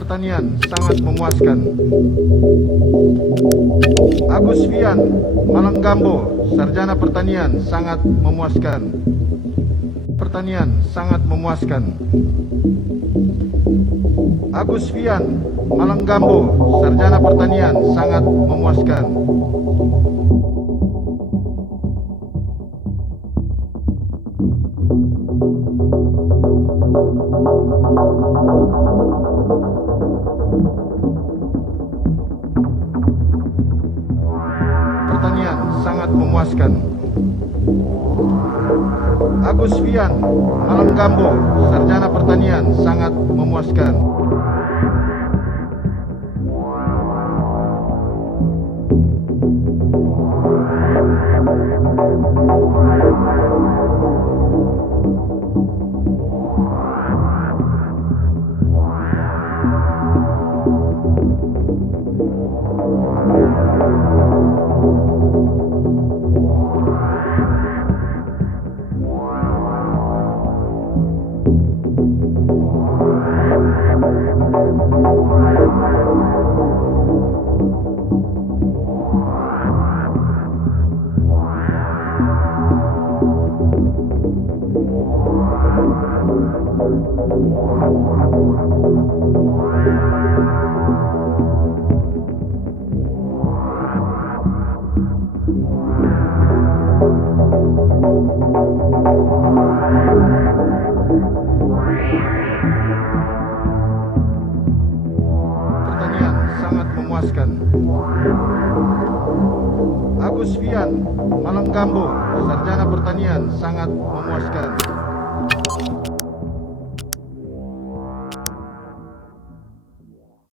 Pertanian sangat memuaskan. Agus Fian, Malanggambo, Sarjana Pertanian sangat memuaskan. Pertanian sangat memuaskan. Agus Fian, Malanggambo, Sarjana Pertanian sangat memuaskan. Pertanian sangat memuaskan. Agus Fian, Malanggambo, Sarjana Pertanian sangat memuaskan. Pertanian sangat memuaskan. Agus Fian, Malanggambo, Sarjana Pertanian sangat memuaskan.